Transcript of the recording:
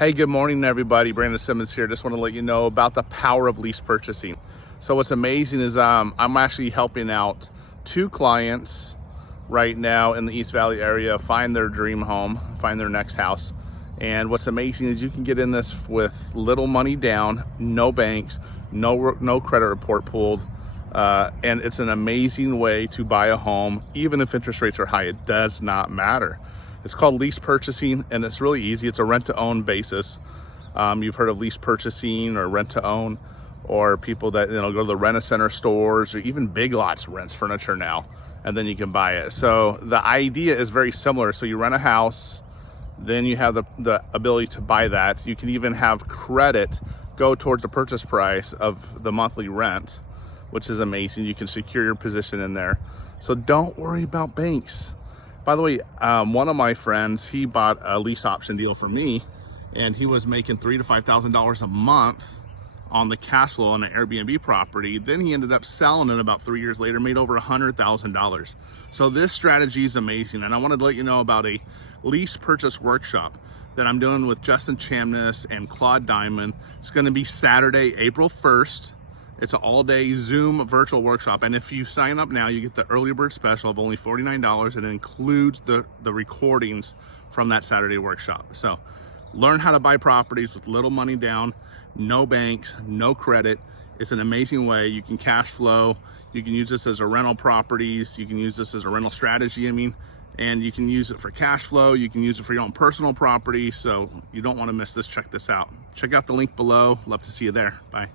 Hey, good morning, everybody. Brandon Simmons here. Just want to let you know about the power of lease purchasing. So what's amazing is I'm actually helping out 2 clients right now in the East Valley area find their dream home, find their next house. And what's amazing is you can get in this with little money down, no banks, no credit report pulled. And it's an amazing way to buy a home, even if interest rates are high. It does not matter. It's called lease purchasing, and it's really easy. It's a rent-to-own basis. You've heard of lease purchasing or rent-to-own, or people that go to the rent-a-center stores, or even Big Lots rents furniture now, and then you can buy it. So the idea is very similar. So you rent a house, then you have the ability to buy that. You can even have credit go towards the purchase price of the monthly rent, which is amazing. You can secure your position in there. So don't worry about banks. By the way, one of my friends, he bought a lease option deal for me, and he was making $3,000 to $5,000 a month on the cash flow on an Airbnb property. Then he ended up selling it about 3 years later, made over $100,000. So this strategy is amazing. And I wanted to let you know about a lease purchase workshop that I'm doing with Justin Chamness and Claude Diamond. It's going to be Saturday, April 1st. It's an all-day Zoom virtual workshop, and if you sign up now, you get the early bird special of only $49, and it includes the recordings from that Saturday workshop. So learn how to buy properties with little money down, no banks, no credit. It's an amazing way. You can cash flow. You can use this as a rental properties. You can use this as a rental strategy, and you can use it for cash flow. You can use it for your own personal property. So you don't want to miss this. Check this out. Check out the link below. Love to see you there. Bye.